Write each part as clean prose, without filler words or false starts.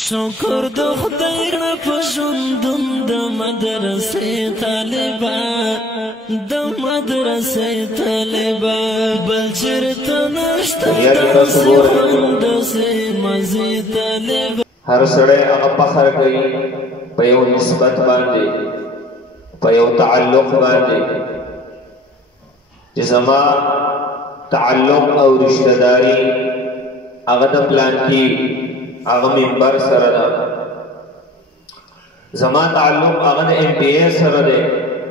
شکر د خدای نه پښوندم د مدرسې طالبا د مدرسې طالبا بل چرته نشته د سي مزي طالبا هر سړی هغه فخر کوي په یو نسبت باندې په یو تعلق باندې چې زما تعلق او رشتہ داری هغه د پلان کې هغه منبر سره ده زما تعلق هغه د ام پی ای سره ده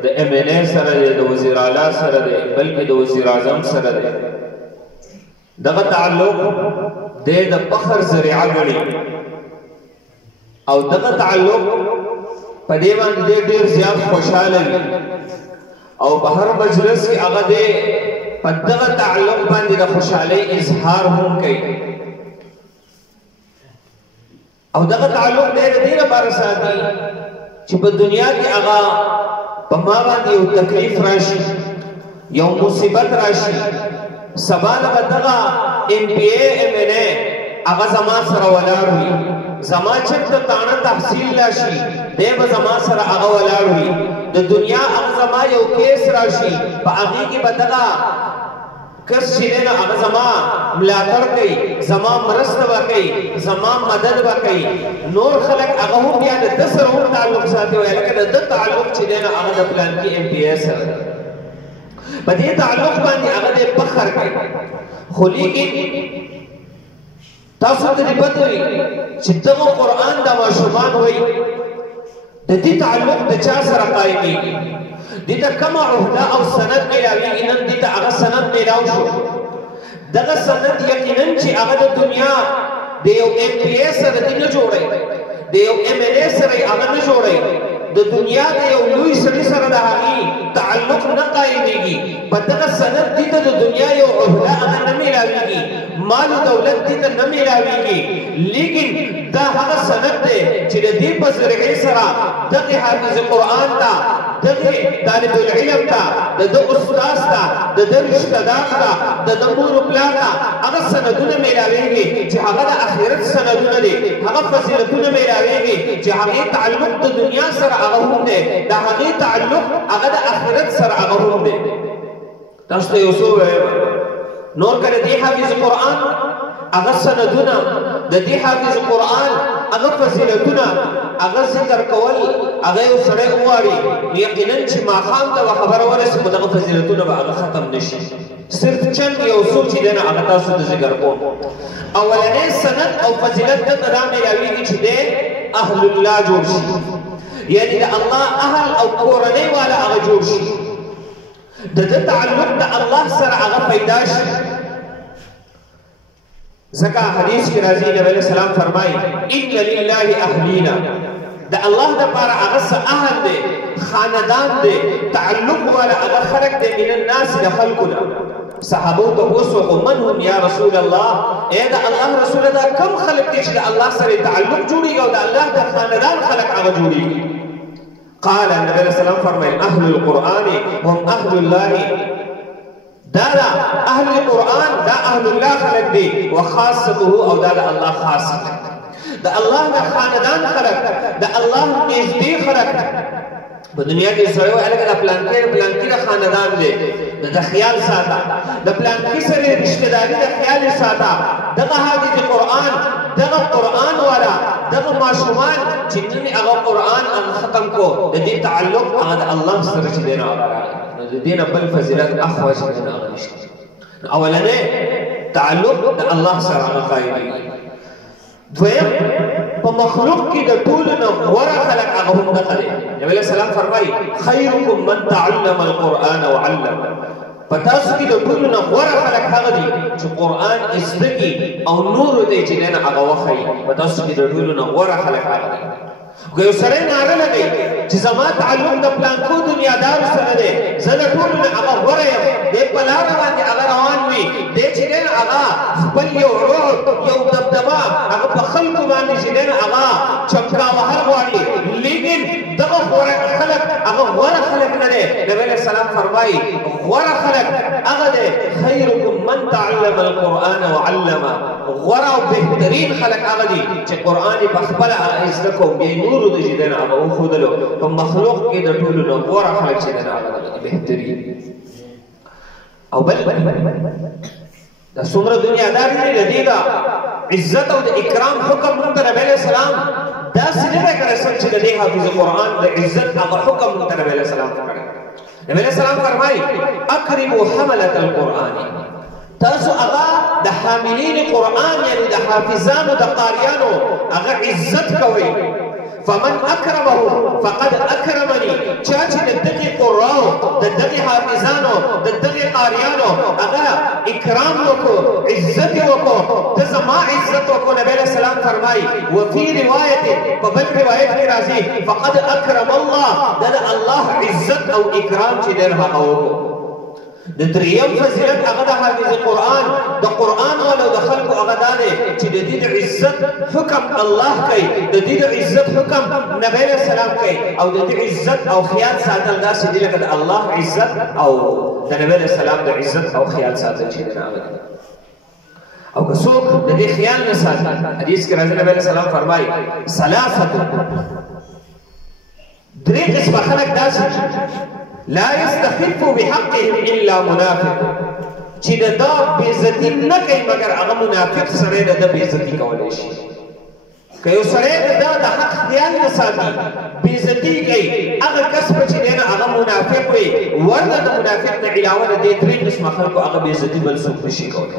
د ام ان ای سره ده د وزیر اعلی سره ده بلکې د وزیر اعظم سره ده دغه تعلق د فخر ذریعہ غړي او دغه تعلق په دې باندې ډېر زیات خوشاله وي او په هر مجلس کې هغه د په دغه تعلق باندې د خوشحالۍ اظهار هم کوي او دغه تعلق ډېر لپاره ساتي چې په دنیا کې هغه په ما باندې یو تکلیف راشي یو مصیبت راشي سبا له دغه ام پی ای ام ان ای هغه زما سره ولاړ وي زما چېرته تانه تحصیل راشي دی به زما سره هغه ولاړ وي د دنیا هغه زما یو کیس راشي په هغې کې به دغه کس چې دی نو هغه زما ملاتړ کوي زما مرسته به کوي زما مدد به کوي نور خلک هغه هم بیا د ده سره هم تعلق ساتي وایي لکه د ده تعلق چې دی نو هغه د پلانکي ام پی ای سره په دې تعلق باندې هغه دی فخر کوي خو لیکن تاسو ته دې پته وي چې دغه قرآن د ماشومان وایي د دې تعلق د چا سره قایمېږي دیتا کما عہدہ او سند ملاوی نن دیتا اغا سند ملاو شو دغه سند یقیناً چې هغه د دنیا د یو ام پی ای سره دی نه جوړی د یو ام ان ای سره هغه نه جوړی د دنیا د یو لوی سړي سره د هغې تعلق نه قایمېږي په دغه سند دیته د دنیا یو عہدہ هغه نه ملاویږي مال و دولت دیته نه ملاویږي لیکن دا هغه سند دی چې د دې په ذریعې سره دغه حافظ قرآن ته دغه طالب العلم ته د ده استاذ ته د ده رشته دار ته د ده مور و پلار ته هغه سندونه میلاویږي چې هغه د آخرت سندونه دي هغه فضیلتونه میلاویږي چې هغې تعلق د دنیا سره هغه هم دی د هغې تعلق هغه د آخرت سره هغه هم دی تاسو ته یو څه ووایم نور که د دې حافظ قرآن هغه سندونه د دې حافظ قرآن هغه فضیلتونه هغه ذکر کول هغه یو سړی وغواړي یقینا چې ماښام ته به خبره ورسي خو دغه فضیلتونه به هغه ختم نه شي صرف چند یو څو چې دی نه هغه تاسو ته ذکر کوم اولنی سند او فضیلت دلته دا میلاویږي چې دی اهل الله جوړ شي یعنی د الله اهل او کورنۍ والا هغه جوړ شي د ده تعلق د الله سره هغه پیدا شي ځکه حدیث کې راځي نبی علیه السلام فرمایي ان لله اهلینا د الله دپاره هغه څه اهل دی خاندان دی تعلق والا هغه خلک دی من الناس د خلکو نه صحابو ته اوس وکړو من هم یا رسول الله ای د الله رسوله دا کم خلک دی چې د الله سره تعلق جوړېږي او د الله د خاندان خلک هغه جوړېږي قال النبي عليه السلام فرمایي اهل القرآن هم اهل الله دا اهل القرآن دا اهل الله خلق دی وخاصته او دا الله خاص دا الله دا خاندان خلق دا الله نږدې خلق په دنیا کې سره وایي لکه د پلانکي د خاندان دی د خیال ساته د پلانکي سره رشته داري د خیال ساته دغه حافظ قرآن دغه قرآن والا دغه ماشومان چې نن هغه قرآن هغه ختم کو د دې تعلق هغه د الله سره چې دی نو هغه راغلی د دې نه بل فضیلت اخوا چې دی نو هغه نشته اولنی تعلق د الله سره هغه قایمېږي دویم په مخلوق کې د ټولو نه غوره خلک هغه هم دغه دی نبي علیه السلام فرمایي خیرکم من تعلم القرآن وعلم په تاسو کې د ټولو نه غوره خلک هغه دي چې قرآن زده کړي او نورو ته یې چې دی نه هغه وښایي په تاسو کې د ټولو نه غوره خلک هغه دي که یو سړی ناره لګوي چې زما تعلق د پلانکو دنیادارو سره دی زه د ټولو نه هغه غوره یم دی په لاره باندې هغه روان وي دی چې دی نه هغه خپل یو روح یو دبدبه هغه په خلکو باندې چې دی نه هغه چمکا وهل غواړي لیکن دغه غوره خلک هغه غوره خلک نه دی دی نبی علیہ السلام فرمایي غوره خلک هغه دی خیرکم من تعلم القرآن وعلمه غوره او بهترین خلک هغه دي چې قرآن یې په خپله زده کو بیا نورو ته چې دی نه هغه وښودلو په مخلوق کې د ټولو نه غوره خلک چې دی نه هغه بهترین او بل دا څومره دنیادار دي د دې دا عزت او د اکرام حکم موږ ته نبی علیہ السلام داسې نه دی کړی چې د دې حافظ قرآن د عزت هغه حکم موږ ته نبی علیہ السلام کړی نبی علیہ السلام فرمایي اکرموا حملة القرآن تاسو هغه د حاملین قرآن یعنی د حافظانو د قاریانو هغه عزت کوئ فمن اکرمه فقد اکرمني چا چې د دغې قراو د دغې حافظانو د دغې قاریانو هغه اکرام وکړو عزت یې وکړو ته زما عزت وکړو نبی علیه السلام فرمایي وفي روایت په بل روایت کې راځي فقد اکرم الله دا د الله عزت او اکرام چې دی هغه وکړو د دریم فضیلت هغه د حافظ قرآن د قرآن والو د خلکو هغه دا دی چې د دې د عزت حکم الله کوي د دې د عزت حکم نبی علیه السلام کوي او د دې عزت او خیال ساتل داسې دي لکه د الله عزت او د نبی علیه السلام د عزت او خیال ساتل چې دی هغه دي او که څوک د دې خیال نه ساتي حدیث کې راځي نبی علیه السلام فرمایي ثلاثه درې قسمه خلک داسې لا يستخف بحقهم الا منافق چې دا بیزتی نه کوي مگر هغه منافق سره د بیزتی کولای شي که یو سړی د حق خیال نه ساتي بیزتی کوي هغه کس به چې دی نه هغه منافق وي ورته د منافق نه علاوه د دې درې قسمه خلکو هغه بیزتی بل څوک نشي کولی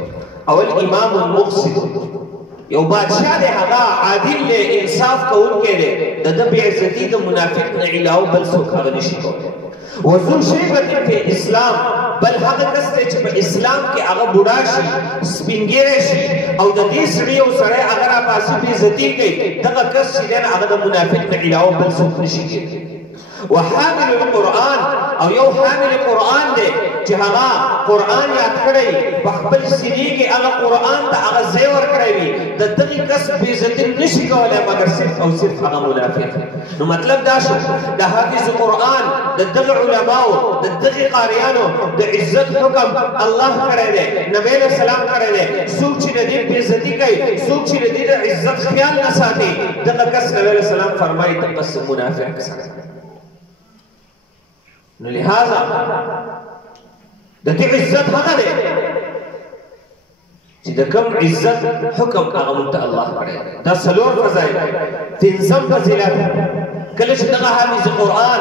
اول امام المقسط یو بادشاہ دی هغه عادل دی انصاف کوونکی دی د ده بېعزتي د منافق نه علاوه بل څوک هغه نشي کولی وذو شیبة فی اسلام بل هغه کس دی چې په اسلام کې هغه بوډا شي سپینګیری شي او د دې سړي یو سړی هغه راپاسي بېعزتي کوي دغه کس چې دی هغه د منافق نه علاوه بل څوک نشي کولی وحامل القرآن او یو حامل قرآن دی چې هغه قرآن یاد کړی په خپل سینې کې هغه قرآن ته هغه ځای ورکړی وي د دغې کس بېعزتي نشي کولی مګر صرف او صرف هغه منافق نو مطلب دا شو د حافظ قرآن د دغه علماو د دغې قاریانو د عزت حکم الله کړی دی نبی علیه السلام کړی دی څوک چې د دې بېعزتي کوي څوک چې د دې د عزت خیال نه ساتي دغه کس نبی علیه السلام فرمایي دغه منافق سره نو لہذا د دې عزت هغه دی چې د کوم عزت حکم هغه موږ ته الله کړی دا څلور فضایل پنځم فضیلت کله چې دغه حافظ قرآن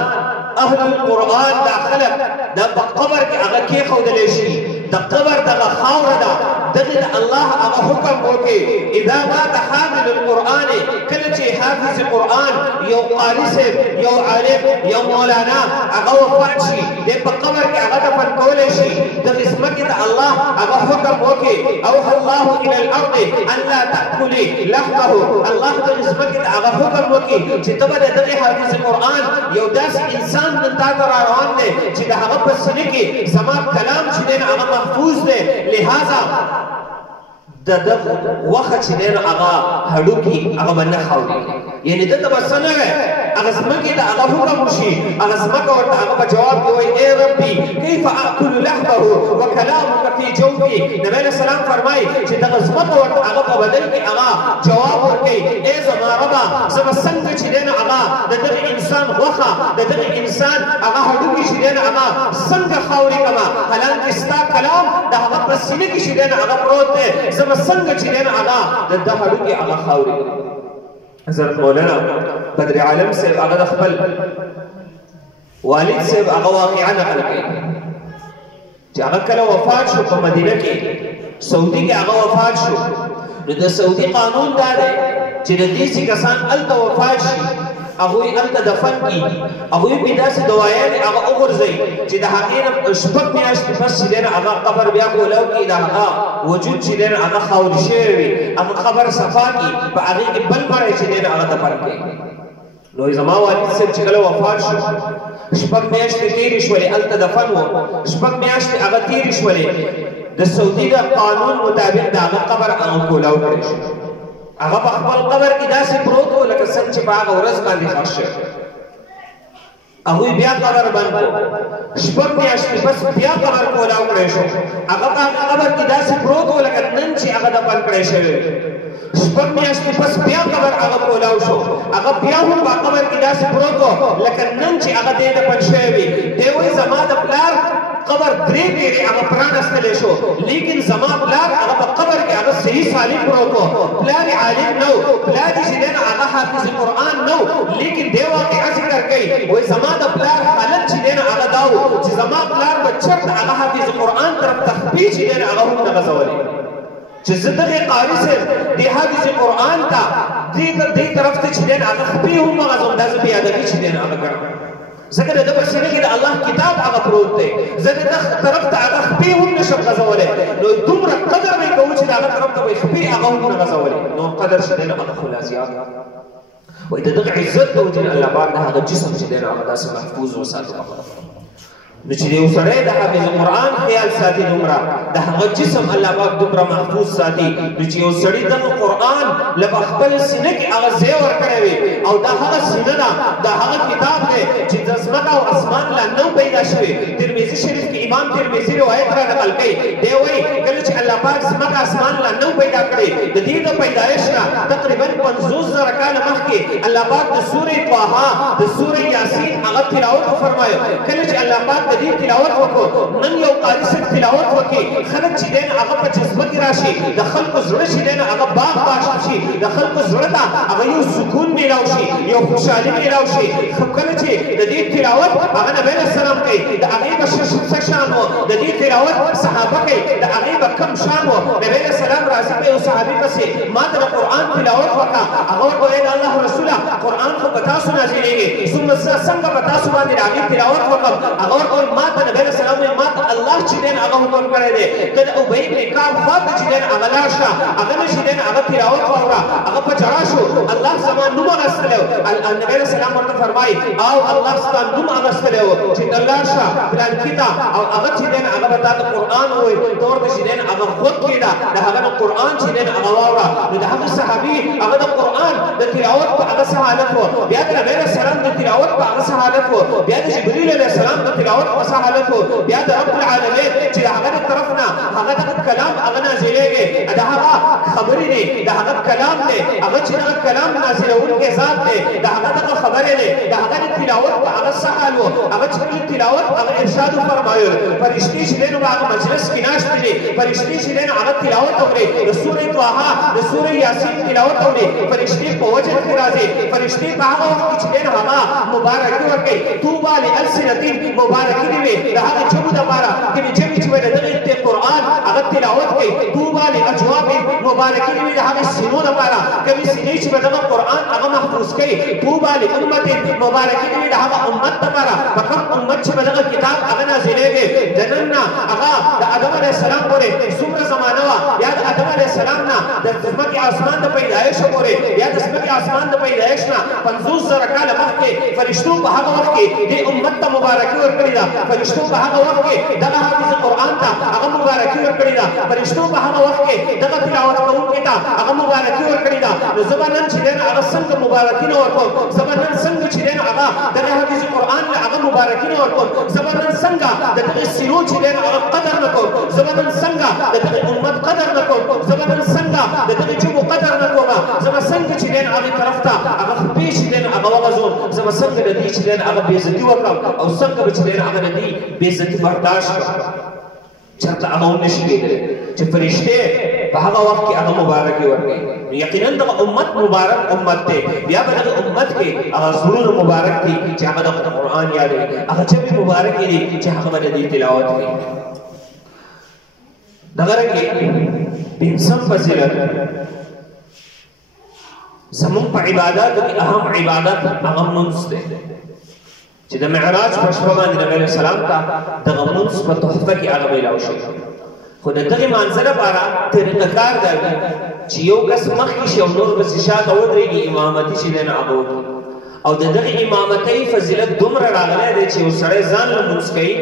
اهل القرآن دا خلک دا په قبر کې هغه کېښودلی شي د قبر دغه خاوره ده دغه د الله هغه حکم وکړي اذا مات حامل القرآن کله چې حافظ قرآن یو قاري صاحب یو عالم یو مولانا هغه وفات شي دی په قبر کې هغه دفن کولی شي دغې ځمکې د الله هغه حکم وکړي اوحى الله الى الارض ان لا تاکلي لحمه الله دغې ځمکې ته هغه حکم وکړي چې ته به د دغې حافظ قرآن یو داسې انسان نن تا ته را روان دی چې د هغه په سینې کې زما کلام چې دی هغه محفوظ دی لہذا د دغه وخت چې دی هغه هډوکي هغه به نه خاوري یعنې دلته به څه نه وی هغه ځمکې ته هغه حکم وشي هغه ځمکه ورته هغه به جواب کې وایي ای ربي کیف آکل لحمه وکلامک فی جوفي نبی علیه السلام فرمایي چې دغه ځمکه ورته هغه په بدل کې هغه جواب ورکوي ای زما ربه زه به څنګه چې دی هغه د دغه انسان غوښه د دغه انسان هغه هډوکي چې دی هغه څنګه خاورې کړمه حالانکې ستا کلام د هغه په سینې کې چې دی هغه پروت دی زه به څنګه چې دی هغه د ده هډوکي هغه خاورې حضرت مولانا بدر عالم صاحب هغه د خپل والد صاحب هغه واقعه نقل کوي چې هغه کله وفات شو په مدینه کې سعودي کې هغه وفات شو نو د سعودي قانون دا دی چې د دې چې کسان هلته وفات شي هغوی هلته دفن کړي هغوی پرې داسې دوايانې هغه وغورځوي چې د هغې نه شپږ میاشتې پس چې دی نه هغه قبر بیا کولاو کړي د هغه وجود چې دی نه هغه خاورې شوی وي هغه قبر صفا کړي په هغې کې بل مړی چې دی نه هغه دفن کړي نو زما والد صاحب چې کله وفات شو شپږ میاشتې تېرې شولې هلته دفن و شپږ میاشتې هغه تېرې شولې د سعودي د قانون مطابق د هغه قبر هغه کولاو کړی شو هغه په خپل قبر کې داسې پروت و لکه څنګه چې په هغه ورځ باندې ښخ شوی هغوی بیا قبر بند کو شپږ میاشتې پس بیا قبر کولاو کړی شو هغه په هغه قبر کې داسې پروت و لکه نن چې هغه دفن کړی شوی شپږ میاشتې پس بیا قبر هغه کولاو شو هغه بیا هم په قبر کې داسې پروت و لکه نن چې هغه دی دفن شوی وي دی وایي زما د پلار قبر درې پیړۍ هغه پرانستلی شو لیکن زما پلار هغه په قبر کې هغه صحیح سالم پروت و پلار یې عالم نه و پلار یې چې دی نه هغه حافظ قرآن نه و لیکن دی واقعه ذکر کوي وایي زما د پلار حالت چې دی نه هغه دا و چې زما پلار به چېرته هغه حافظ قرآن طرف تخفي چې دی نه هغه هم نه غځولی چې زه دغې قاري صاحب دې حافظ قرآن ته دې طرف ته چې دی نه هغه خپې هم وغځوم دا زه بې ادبي چې دی نه هغه ګڼم ځکه د ده په سینه کې د الله کتاب هغه پروت دی زه د ده طرف ته هغه خپې هم نشم غځولی نو دومره قدر به یې کوو چې د هغه طرف ته به یې خپې هغه هم نه غځولی نو قدر چې دی نه هغه خو لا زیات وایي د دغه عزت د وجې نه الله پاک د هغه جسم چې دی نه هغه داسې محفوظ وساتو نو چې یو سړی د حافظ قرآن خیال ساتي دومره د هغه جسم الله پاک دومره محفوظ ساتي نو چې یو سړي دغه قرآن له په خپل سینه کې هغه ځای ورکړی وي او دا هغه سینه ده دا هغه کتاب دی چې د ځمکه او اسمان لا نو پیدا شوی ترمذي شریف کې امام ترمذي روایت را نقل کوي دی وایي کله چې الله پاک ځمکه اسمان لا نو پیدا کړی د دې د پیدایش نه تقریبا 50,000 کاله مخکې الله پاک د سورې طه د سورې یاسین هغه تلاوت فرمایو کله چې الله پاک د دې تلاوت وکړو نن یو قاري صاحب تلاوت وکړي خلک چې دی نه هغه په جذبه کې راشي د خلکو زړه چې دی نه هغه باغ باشي شي د خلکو زړه ته هغه یو سکون میلاو شي یو خوشحالي میلاو شي خو کله چې د دې تلاوت هغه نبی علیه السلام کوي د هغې به څه شان و د دې تلاوت صحابه کوي د هغې به کم شان و نبی علیه السلام راځي په یو صحابي پسې ما ته د قرآن تلاوت وکړه هغه ورته ویل الله رسوله قرآن خو په تاسو نازلېږي څنګه په تاسو باندې د هغې تلاوت وکړم هغه ورته ویل ما ته نبی علیه السلام ویل ما ته الله چې دی هغه حکم کړی دی که د ابی بن کعب خواته چې دی هغه لاړ شه هغه نه چې دی هغه تلاوت واوره هغه په ژړا شو الله زما نوم اخیستلی و نبی علیه السلام ورته فرمایي او الله ستا نوم اخیستلی و چې ته لاړ شه پلانکي ته او هغه چې دی هغه به تا ته قرآن ووایي ته ورته چې دی هغه غوږ کېږده د هغه نه قرآن چې دی هغه واوره نو د هغه صحابي هغه د قرآن د تلاوت په هغه څه حالت و بیا د نبی علیه السلام د تلاوت په هغه څه حالت و بیا د جبریل علیه السلام د تلاوت په څه حالت و بیا د رب العالمین چې د هغه د طرف نه هغه دغه کلام هغه نازلېږي د هغه خبرې دي د هغه کلام دی هغه چې دغه کلام نازلوونکی ذات دی د هغه دغه خبرې دی د هغه د تلاوت په هغه څه حال و هغه چې کله تلاوت هغه ارشاد وفرمایل فرشتې چې دی نو هغه مجلس کې ناستې دي فرشتې چې دی نو هغه تلاوت وکړي د سورې طه د سورې یاسین تلاوت وکړي فرشتې په وجه کې راځي فرشتې په هغه وخت کې چې دی نو هغه مبارکي ورکوي طوبی لألسنة مبارکي دي وي د هغه ژبو دپاره کومې ژبې چې وایي د دغې قرآن هغه تلاوت کوي طوبی لأجواب مبارکي دي وي د هغې سینو دپاره کومې سینې چې به دغه قرآن هغه محفوظ کوي طوبی لأمة مبارکي دي وي د هغه امت دپاره په کوم امت چې به دغه کتاب هغه نازلېږي د نن نه هغه د آدم علیه السلام پورې څومره زمانه وه یا د آدم علیه السلام نه د ځمکې اسمان د پیدایشه پورې یا د ځمکې اسمان د پیدایش نه 50,000 کاله مخکې فرشتو په هغه وخت کې دې امت ته مبارکي ورکړې ده فرشتو په هغه وخت کې دغه حافظ قرآن ته هغه مبارکي ورکړې ده فرشتو په هغه وخت کې دغه تلاوت کوونکي ته هغه مبارکي ورکړې ده نو زه به نن چې دی هغه څنګه مبارکي نه ورکوم زه به نن څنګه چې دی هغه دغه حافظ قرآن له هغه مبارکي نه ورکوم زه به نن څنګه د دغې سینو چې دی هغه قدر نه کوم زه به نن څنګه د دغې امت قدر نه کوم زه به نن څنګه د دغې ژبو قدر نه کوم زه به څنګه چې دی هغې طرف ته هغه خپې چې دی هغه وغځوم زه به څنګه د دې چې دی هغه بېعزتي وکړم او څنګه به چې دی هغه د دې بېعزتي برداشت کړم چېرته هغه هم نشي کېدلی چې فرشتې په هغه وخت کې هغه مبارکي ورکوي نو یقینا دغه امت مبارک امت دی بیا به دغه امت کې هغه زړونه مبارک دي چې هغه دغه قرآن یادوي هغه ژبې مبارکې دي چې هغه به د دې تلاوت کوي دغه رنګې پنځم فضیلت زمونږ په عباداتو کې اهم عبادت هغه لمونځ دی چې د معراج په شپه باندې نبی علیه السلام ته دغه لمونځ په تحفه کې هغه میلاو شوی خو د دغې مانځه لپاره طریقه کار دا وي چې یو کس مخکې شي او نور پسې شاته ودرېږي امامتي چې دی نه هغه وکړي او د دغې امامتۍ فضیلت دومره راغلی دی چې یو سړی ځان لمونځ کوي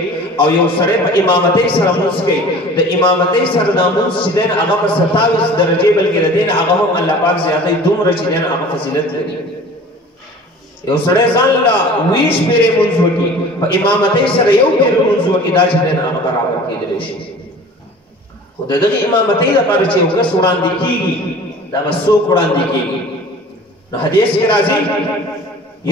او یو سړی په امامتۍ سره لمونځ کوي د امامتۍ سره دا لمونځ چې دی هغه په 27 درجې بلکې د دې نه هغه هم الله پاک زیاتوي دومره چې دی هغه فضیلت لري یو سړی ځان له 20 پیرې مونځ وکړي په امامتۍ سره یو پیر مونځ وکړي دا چې دی نه هغه برابر کېدلی شي خو د دغې امامتۍ دپاره چې یو کس وړاندې کېږي دا به څوک وړاندې کېږي نو حدیث کې راځي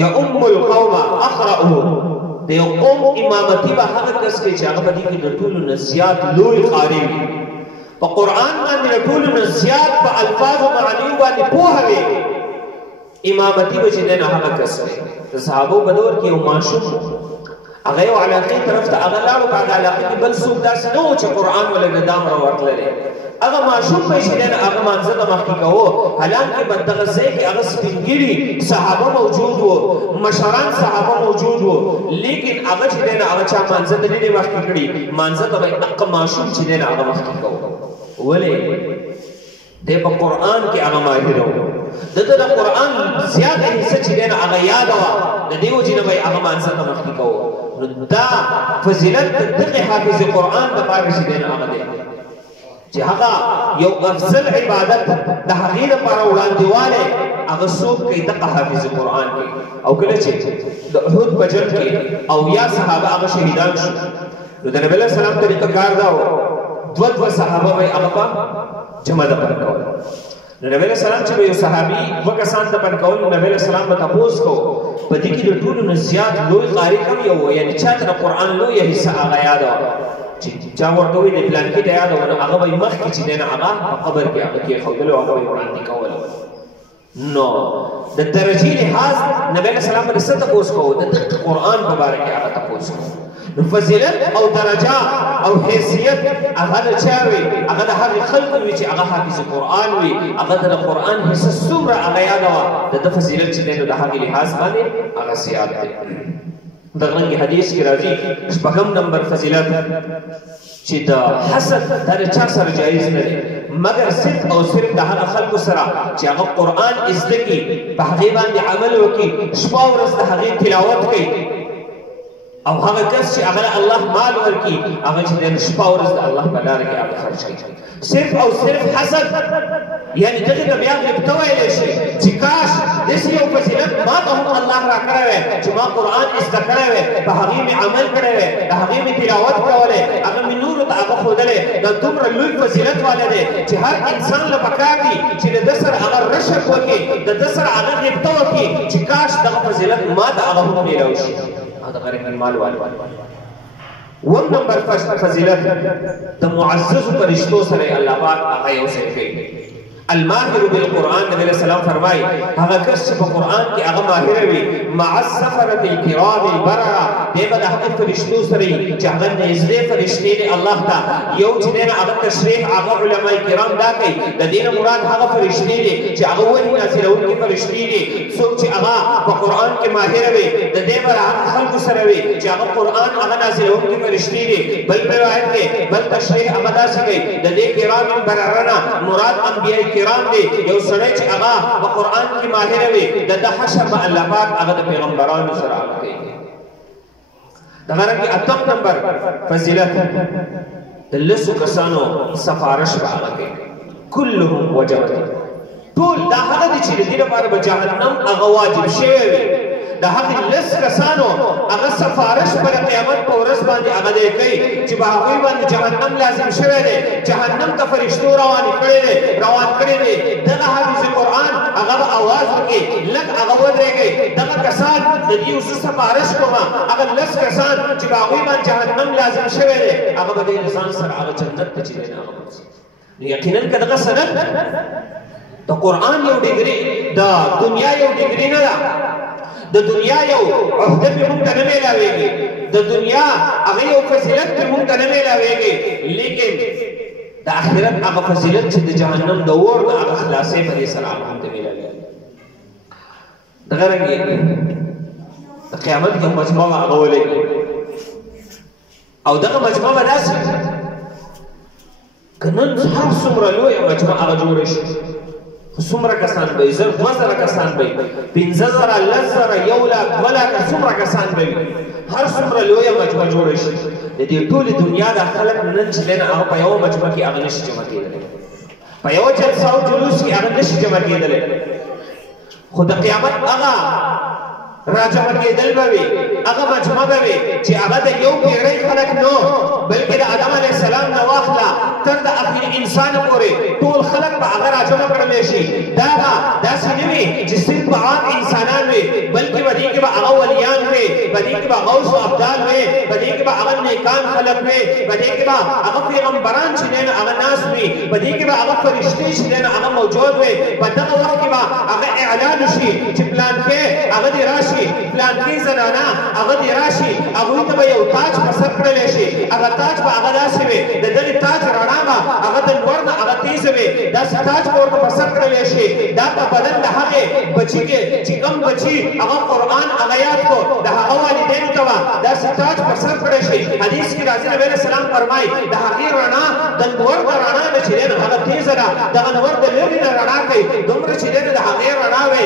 یؤم القوم اقرأهم د یو قوم امامتي به هغه کس کوي چې هغه په دې کې د ټولو نه زیات لوی قاري وي په قرآن باندې د ټولو نه زیات په الفاظو معانیو باندې پوهه وي امامتي به چې دی نه هغه کس کوي د صحابو په دور کې یو ماشوم هغه یو علاقې طرف ته هغه لاړو په هغه علاقې کې بل څوک داسې نه و چې قرآن ولږ دام راورتللی هغه ماشوم به چې دی نه هغه مانځه ته مخکې کوو حالانکې به دغه ځای کې هغه سپینګیري صحابه موجود وو مشران صحابه موجود وو لیکن هغه چې دی نه هغه چا مانځه ته نه دی مخکې کړي مانځه ته به هغه ماشوم چې دی نه هغه مخکې کوو ولې دی په قرآن کې هغه ماهر و دته د قرآن زیاته حصه چې دی نه هغه یاده وه د دې وجې نه به یې هغه مانځه ته مخکې کوو نو دا فضیلت د دغې حافظ قرآن دپاره چې دی نه هغه دی چې هغه یو افضل عبادت د هغې دپاره وړاندېوالی هغه څوک کوي دغه حافظ قرآن کوي او کله چې د احد په جنګ کې او یا صحابه هغه شهیدان شو نو د نبي علیه السلام طریقه کار دا و دوه صحابه به یې هغه په جمع دفن کول نو نبی علیه السلام چې به یو صحابي دوه کسان دفن کول نو نبی علیه السلام به تپوس کو په دې کې د ټولو نه زیات لوی قاري کوم یو یعنې چا ته د قرآن لویه حصه هغه یاده وه چې چا ورته وایي د پلانکي ته یاده وه نو هغه به یې مخکې چې دی نه هغه په قبر کې هغه کېښودلو هغه به یې وړاندې کول نو د درجې لحاظ نبی علیه السلام به څه تپوس کوو د دغه قرآن په باره کې هغه تپوس کوو نو فضیلت او درجه او حیثیت هغه د چا وي هغه د هغې خلکو وي چې هغه حافظ قرآن وي هغه د قرآن حصه څومره هغه یاده وه د ده فضیلت چې دی نو د هغې لحاظ باندې هغه زیات دی دغرنګې حدیث کې راځي شپږم نمبر فضیلت چې د حسد دا د چا سره جایز نه دی مګر صرف او صرف د هغه خلکو سره چې هغه قرآن زده کړي په هغې باندې عمل وکړي شپه ورځ د هغې تلاوت کوي او هغه کس چې هغه الله مال ورکړي هغه چې د شپه ورځ د الله په لاره کې هغه خرج کړي صرف او صرف حسد یعنی دغه ته بیا غیبته ویلی شي چې کاش داسې یو فضیلت ما ته هم الله راکړی وی چې ما قرآن زده کړی وی په هغې مې عمل کړی وی د هغې مې تلاوت کولی هغه مې نورو ته هغه ښودلی دا دومره لوی فضیلت والا دی چې هر انسان له پکار دي چې د ده سره هغه رشک وکړي د ده سره هغه غیبته وکړي چې کاش دغه فضیلت ما ته هغه هم میلاو شي هذا غير المال والوالد وم نمبر فضیلت د معزز فرشتو سره الله پاک هغه یو ځای کوي الماهر بالقرآن نبی علیہ السلام فرمائی هغه کس چې په قرآن کې هغه ماهر وي مع السفرة الكرام البررة دی به د هغه فرشتو سره چې هغه نږدې فرشتې دي الله ته یو چې دی نه هغه تشریح هغه علما کرام دا کوي د دې نه مراد هغه فرشتې دي چې هغه ولې نازلونکي فرشتې دي څوک چې هغه په قرآن کې ماهر وي د دې به هغه خلکو سره وي چې هغه قرآن هغه نازلونکي فرشتې دي بل روایت دی بل تشریح هغه داسې کوي د دې کرام برره نه مراد انبیاء کرام دی یو سړی چې هغه په قرآن کې ماهر وي د ده حشر به الله پاک هغه د پیغمبرانو سره هغه کوي دغرنګې اتم نمبر فضیلت د لسو کسانو سفارش به هغه کوي کلهم وجبت ټول دا هغه دي چې د دې لپاره به جهنم هغه واجب شوی وي د هغې لس کسانو هغه سفارش په قیامت په ورځ باندې هغه دی کوي چې په هغوی باندې جهنم لازم شوی دی جهنم ته فرشتو روان کړی دی دغه حافظ قرآن هغه به اواز وکړي لږ هغه ودرېږئ دغه کسان د دې اوس سفارش کومه هغه لس کسان چې په هغوی باندې جهنم لازم شوی دی هغه به دې ځان سره هغه جنت ته چې دی هغه بوځي نو یقینا که دغه سند د قرآن یو ډګري د دنیا یو ډګري نه ده د دنیا یو عهده پې مونږ ته نه میلاویږي د دنیا هغه یو فضیلت پې مونږ ته نه میلاویږي لیکن د آخرت هغه فضیلت چې د جهنم د اور د هغه خلاصۍ په دې سره هغه مونږ ته میلاویږي دغه رنګې د قیامت یو مجموعه هغه ولګي او دغه مجموعه به داسې که نن هر څومره لویه مجموعه هغه جوړه شي څومره کسان به وي 2000 کسان به وي 5000 10,000 1,00,000 2,00,000 څومره کسان به وي هر څومره لویه مجموعه جوړه شي د دې ټولې دنیا د خلک نن چې دی نه هغه په یوه مجموعه کې هغه نشي جمع کېدلی په یوه جلسه او جلوس کې هغه نشي جمع کېدلی خو د قیامت هغه راجمع کېدل به وي هغه مجمع به وي چې هغه د یو پیړۍ خلک نو بلکې د آدم علیه السلام نه واخله تر د اخر انسان پورې ټول خلک به هغه راجمع کړلی شي دا به داسې نه وي چې صرف عام انسانان وي بلکې په دې کې به هغه ولیان وي په دې کې به غوث و ابدال وي په دې کې به هغه نیکان خلک وي په دې کې به هغه پیغمبران چې دی نو هغه ناست وي په دې کې به هغه فرشتې چې دی نو هغه موجود وي په دغه وخت کې به هغه اعلان وشي چې پلانکې هغه دې راشي پلانکې زنانه هغه دې راشي هغوی ته به یو تاج په سر کړلی شي هغه تاج به هغه داسې وي د دغې تاج رڼا به هغه د لوړ نه هغه تیزه وي داسې تاج به ورته په سر کړلی شي دا په بدن د هغې بچي کې چې کوم بچي هغه قرآن هغه یاد کړو د هغه والدینو ته به داسې تاج په سر کړی شي حدیث کې راځي نبي علیه السلام فرمایي د هغې رڼا د لوړ د رڼا نه چې دی نو هغه تیزه ده دغه نور د لرې نه رڼا کوي دومره چې دی نو د هغې رڼا وي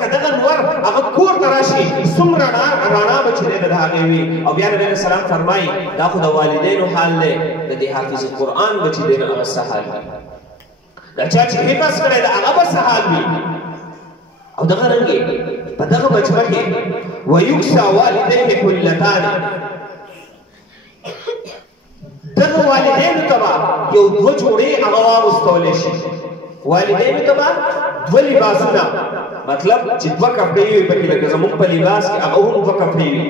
که دغه نور هغه کور ته راشي څومره رڼا به چې دی نو د هغې وي او بیا نبي علیه السلام فرمایي دا خو د والدینو حال دی د دې حافظ قرآن به چې دی نو هغه څه حال وي دا چا چې حفظ کړی د هغه به څه حال وي او دغه رنګې په دغه مجمع کې ویکسا والدیه کلتان دغه والدینو ته به یو دوه جوړې هغه واغوستولی شي والدینو ته به دوه لباسونه مطلب چې دوه کپړې وي پکې لکه زموږ په لباس کې هغه هم دوه کپړې وي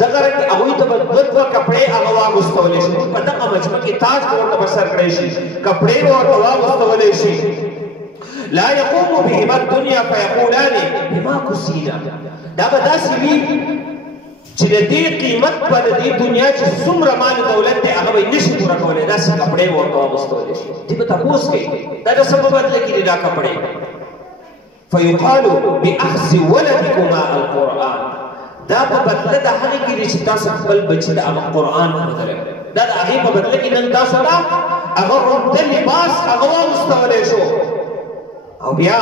دغه رنګې هغوی ته به دوه کپړې هغه واغوستولی شي په دغه مجمع کې تاج به ورته په سر کړی شي کپړې به ورته واغوستولی شي لا يقوم بهما الدنيا فيقولان بما كسينا دا به داسې وي چې د دې قیمت په د دې دنیا چې څومره مال دولت دی هغه به یې نشي پوره کولی داسې کپړې به ورته واغوستولی شي دې به تپوس کوي دا د څه په بدله کې دي دا کپړې فیقال باخذ ولدکما القرآن دا په بدله د هغې کې دي چې تاسو خپل بچي ته هغه قرآن ښودلی دا د هغې په بدله کې نن تاسو ته هغه اوږده لباس هغه واغوستولی شو او بیا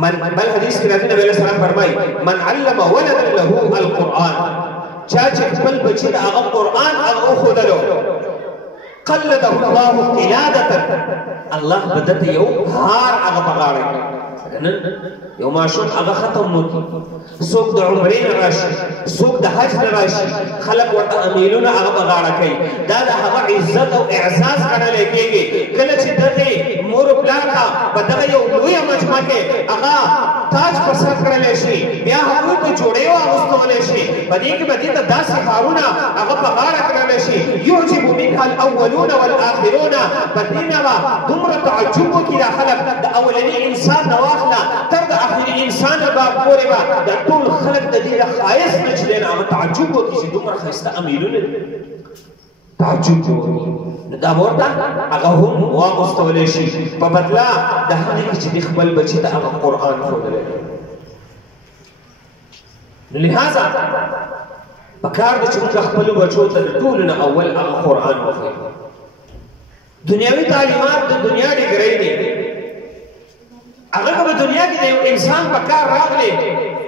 بل حدیث کې راځي نبی علیه السلام فرمایي من علم ولدا له القرآن چا چې خپل بچي ته هغه قرآن هغه وښودلو قلده الله قلادة الله به دته یو هار هغه په غاړه یو ماشوم هغه ختم وکړي څوک د عمرې نه راشي څوک د حج نه راشي خلک ورته امیلونه هغه په غاړه کوي دا د هغه عزت او اعزاز ګڼلی کېږي کله چې دغې مور و پلار ته په دغه یو لویه مجمع کې هغه تاج په سر کړلی شي بیا هغوی ته جوړې واغوستولی شي په دې کې به دې ته داسې هارونه هغه په غاړه کړلی شي یعجب منها الاولون والآخرون په دې نه به دومره تعجب وکړي دا خلک د اولني انسان نه واخله تر د اخري انسان به پورې به دا ټول خلک د دې د ښایست نه چې دی نو هغه تعجب وکړي چې دومره ښایسته امیلونه دي تعجب وکړي نو دا به ورته هغه هم واغوستولی شي په بدله د هغې کې چې دې خپل بچي ته هغه قرآن ښودلی نو لهذا پکار ده چې موږ خپلو بچو ته د ټولو نه اول هغه قرآن وښیو دنیاوي تعلیمات د دنیا ډګرۍ دي هغه په دنیا کې د یو انسان په کار راغلی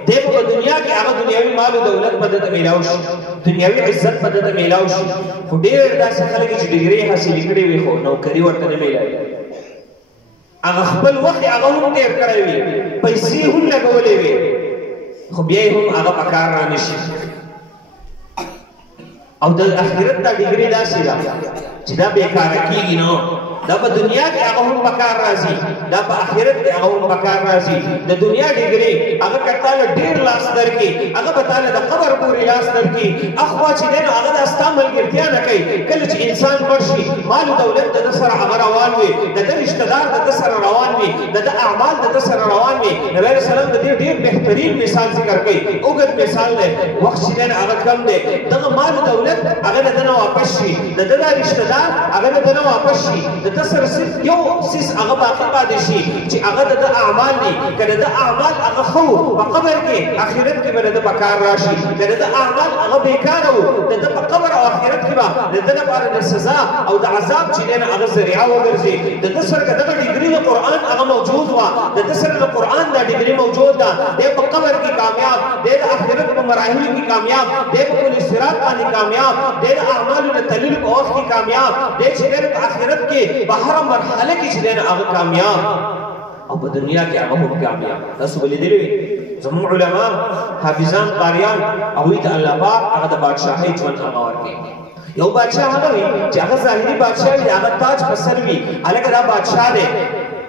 دی به په دنیا کې هغه دنیاوي مال او دولت به دته میلاو شي دنیاوي عزت به دته میلاو شي خو ډېر داسې خلک چې ډګرۍ حاصلې کړې وي خو نوکري ورته نه میلاوي هغه خپل وخت هغه هم تېر کړی وي پیسې هم لګولې وي خو بیا یې هم هغه په کار را نشي او د آخرت دا ډګرۍ داسې ده چې دا بېکاره کېږي نو دا په دنیا کې هغه هم په کار راځي دا په آخرت کې هغه هم په کار راځي د دنیا ډګرۍ هغه که تاله ډېر لاس درکړي هغه به تاله د قبر پورې لاس درکړي اخوا چې دی نو هغه دا ستا ملګرتیا نه کوي کله چې انسان مړ شي مال و دولت د ده سره هغه روان وي د ده رشته دار د ده سره روان وي د ده اعمال د ده سره روان وي نبي علیه السلام د دې ډېر بهترین مثال ذکر کوي اوږد مثال دی وخت چې دی نو هغه کم دی دغه مال و دولت هغه د ده نه واپس شي د ده دا رشته دار هغه د ده نه واپس شي د ده سره صرف یو څیز هغه باقي پاتې شي چې هغه د ده اعمال دي که د ده اعمال هغه ښه وو په قبر کې آخرت کې به د ده په کار راشي که د ده اعمال هغه بېکاره وو د ده په قبر او آخرت کې به د ده لپاره د سزا او د عذاب چې دی نو هغه ذریعه وګرځي د ده سره که دغه ډګري د قرآن هغه موجود وه د ده سره د قرآن دا ډګري موجود ده دی په قبر کې کامیاب دی د آخرت په مراحلو کې کامیاب دی په پل صراط باندې کامیاب دی د اعمالو نه تللو په وخت کې کامیاب دی چې دی په آخرت کې په هره مرحله کې چې دی نو هغه کامیاب او په دنیا کې هغه هم کامیاب. تاسو ولیدلی زموږ علما حافظان قاریان هغوی ته الله پاک هغه د بادشاهۍ ژوند هغه ورکوي. یو بادشاہ هغه وي چې هغه ظاهري بادشاہ وي، د هغه تاج په سر وي، هلکه دا بادشاہ دی.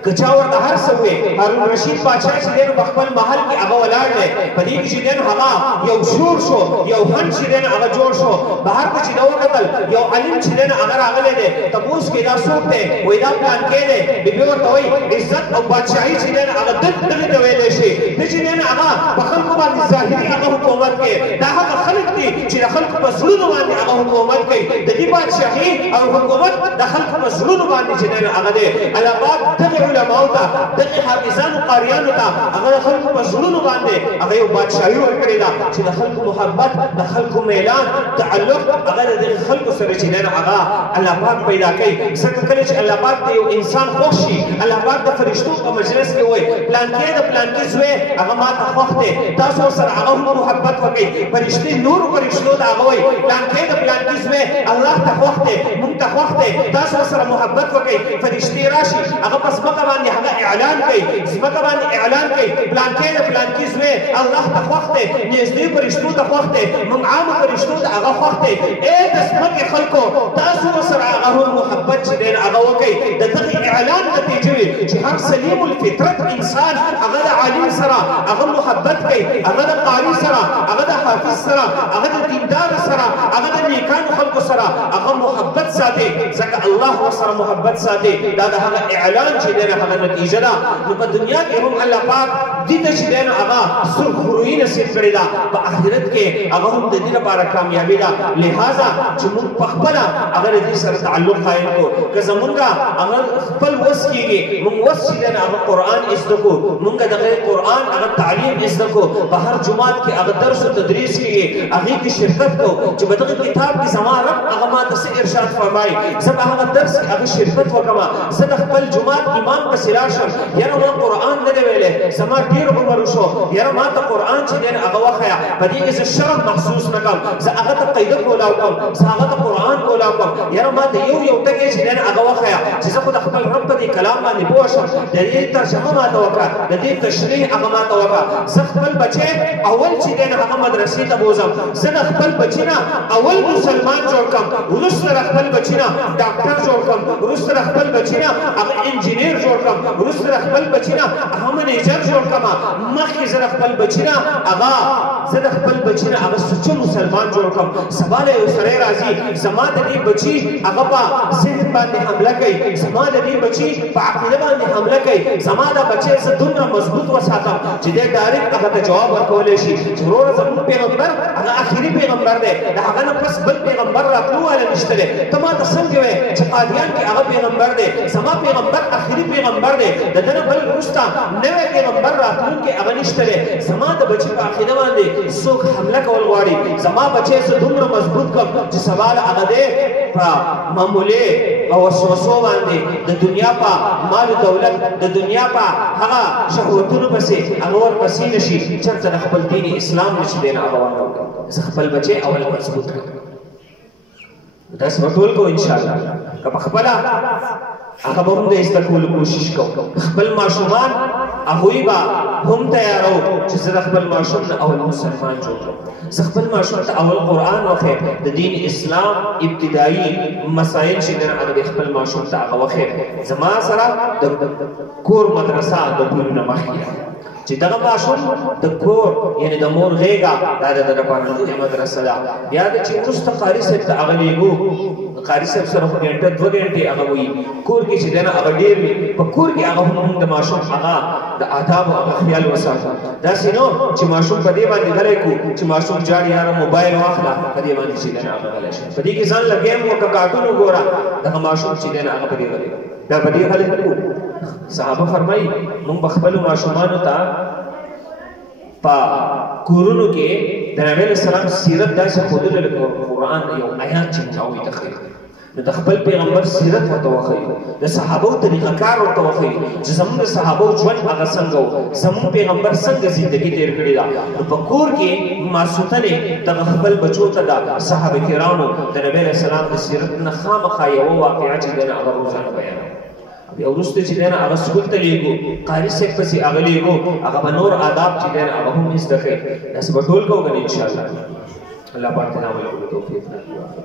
که چا ورته هر څه ووایي، هارون رشید بادشاہ چې دی نو په خپل محل کې هغه ولاړ دی، په دې کې چې دی نو هغه یو شور شو، یو هن چې دی نو هغه جوړ شو. بهر ته چې ده وکتل یو عالم چې دی نو هغه راغلی دی، تپوس کې دا څوک دی؟ وایي دا پلانکی دی. بیبي ورته وایي عزت او بادشاهي چې دی نو هغه دغې ته ویلی شي. ده چې دی نو هغه په خلکو باندې ظاهري هغه حکومت کوي. دا هغه خلک دي چې د خلکو په زړونو باندې هغه حکومت کوي. د دې بادشاهي او حکومت د خلکو په زړونو باندې چې دی نو هغه دی. الله پاک دغې علماو ته، دغې حافظانو قاریانو ته هغه د خلکو په زړونو باندې هغه یو بادشاهي ورکړې ده چې د خلکو محبت، د خلکو میلان، تعلق هغه د دغې خلکو سره چې دی نو هغه الله پاک پیدا کوي. ځکه کله چې الله پاک د یو انسان خوښ شي، الله پاک د فرشتو په مجلس کې وایي پلانکی د پلانکي زوی هغه ما ته خوښ دی، تاسو ورسره هغه هم محبت وکړئ. فرشتې نورو فرشتو ته هغه وایي پلانکی د پلانکي زوی الله ته خوښ دی، موږ ته خوښ دی، تاسو ورسره محبت وکړئ. فرشتې راشي هغه په ځمکه باندې هغه اعلان کوي، ځمکه باندې اعلان کوي پلانکی د پلانکي زوی الله ته خوښ دی، نږدې فرشتو ته خوښ دی، موږ عامو فرشتو ته هغه خوښ دی. ای د ځمکې خلکو تاسو ورسره هغه هم محبت چې دی هغه وکړئ. د دغې اعلان نتیجه وي چې هر سلیم الفطرت انسان هغه د عالم سره هغه محبت کوي، هغه د قاري سره، هغه د حافظ سره، هغه د دیندار سره، هغه د نیکانو خلکو سره هغه محبت ساتي. ځکه الله ورسره محبت ساتي. دا د هغه اعلان چې دی هغه نتیجه ده. نو په دنیا کې هم الله پاک دې ته چې دی هغه سرخرویي نصیب کړې ده، په آخرت کې هغه هم د دې لپاره کامیابي ده. لہذا چې موږ په خپله هغه د دې سره تعلق قایم کړو. که زمونږ هغه خپل وس کېږي، موږ وس چې دی هغه قرآن زده کړو، موږ دغه قرآن هغه تعلیم زده کړو، په هر جومات کې هغه درس او تدریس کېږي، هغې کې شرکت کړو چې په دغه کتاب کې زما رب هغه ما ته څه ارشاد فرمایي، زه په هغه درس کې هغه شرکت وکړم، زه د خپل جومات امام پسې راشم. یاره ما قرآن نه دی ویلی، زما ډېر عمر وشو، یاره ما ته قرآن چې دی هغه وښیه، په دې کې زه شرم محسوس نه کړم، زه هغه ته قاعده کولاو کړم، زه هغه ته قرآن کولاو کړم. یاره ما ته یو ټکی چې دی هغه وښیه چې زه خو د خپل رب په دې کلام باندې پوه شم، د دې ترجمه ما ته وکړه، د دې تشریح هغه ما ته وکړه. زه خپل بچی اول چې دی هغه مدرسې ته بوځم، زه د خپل بچي نه اول مسلمان جوړ کړم، وروسته د خپل بچي نه ډاکټر جوړ کړم، وروسته د خپل بچي نه هغه انجینیر جوړ کړم، وروسته د خپل بچي نه هغه منیجر جوړ کړم. مخکې زه د خپل بچي نه هغه سچو مسلمان جوړ کړم. سبا له یو سړی راځي زما د دې بچي هغه په ذهن باندې حمله کوي، زما د دې بچي په عقیده باندې حمله کوي، زما دا بچی زه دومره مضبوط وساتم چې دی ډایرکټ هغه ته جواب ورکولی شي چې وروره زموږ پیغمبر هغه آخري پیغمبر دی، د هغه نه پس بل پیغمبر راتلو والا نشته دی. ته ما ته څنګه وایې چې قادیان کې هغه پیغمبر دی، زما پیغمبر آخري پیغمبر دی، د ده نه بل وروسته نوی پیغمبر راتلونکی هغه نشته دی. زما د بچي په عقیده باندې څوک حمله کول غواړي، زما بچی زه دومره مضبوط کړم چې سبا له هغه دی په معمولې او وسوسو باندې د دنیا په مال دولت، د دنیا په هغه شهوتونو پسې هغه ورپسې نه شي، چېرته د خپل دین اسلام نشي دی نه هغه ورکړم. زه خپل بچی اول مضبوط کړم. داسې به ټول کوو انشاءالله. که په خپله هغه به هم د زده کولو کوشش کوو، خپل ماشومان هغوی به هم تیارو چې زه د خپل ماشوم نه اول مسلمان جوړ کړم، زه خپل ماشوم ته اول قرآن وښیم، د دین اسلام ابتدایي مسایل چې دی هغه د خپل ماشوم ته هغه وښیم. زما سره د کور مدرسه د ټولو نه مخکې چې دغه ماشوم د کور یعنې د مور غېږه دا د ده لپاره لویه مدرسه ده. بیا د چې وروسته قاري صاحب ته هغه لېږو، قاري صاحب سره خو ګنټه 2 ګنټې هغه وي، کور کې چې دی نه هغه ډېر وي، په کور کې هغه هم د ماشوم هغه د آدابو هغه خیال وساتو. داسې نه چې ماشوم په دې باندې غلی کړو چې ماشوم جاړي یاره موبایل واخله، په دې باندې چې دی نه هغه غلی شي، په دې کې ځان له ګیم وکړه، کارټون وګوره، دغه ماشوم چې دی نه هغه په دې غلی بیا په دې غلی کړو. صحابه فرمایي موږ به خپلو ماشومانو ته په کورونو کې د نبي علیه السلام سیرت داسې ښودلو لکه قرآن یو آیات چې موږ هغوی ته ښیي، نو د خپل پیغمبر سیرت ورته وښیو، د صحابو طریقه کار ورته وښیو چې زموږ د صحابو ژوند هغه څنګه و، زموږ پیغمبر څنګه زندګي تېر کړې ده. نو په کور کې ماسوتنې دغه خپل بچو ته د صحابه کرامو د نبي علیه السلام د سیرت نه خامخا یوه واقعه چې دی هغه روزانه بیانوي. بیا وروسته چې دی نه هغه سکول ته لیږو قاري صاحب پسې هغه لیږو هغه به نور آداب چې دی نه هغه هم زده کوي داسې به ټول کوو که نه انشاءالله الله پاک ته د عمل کولو توفیق راکړي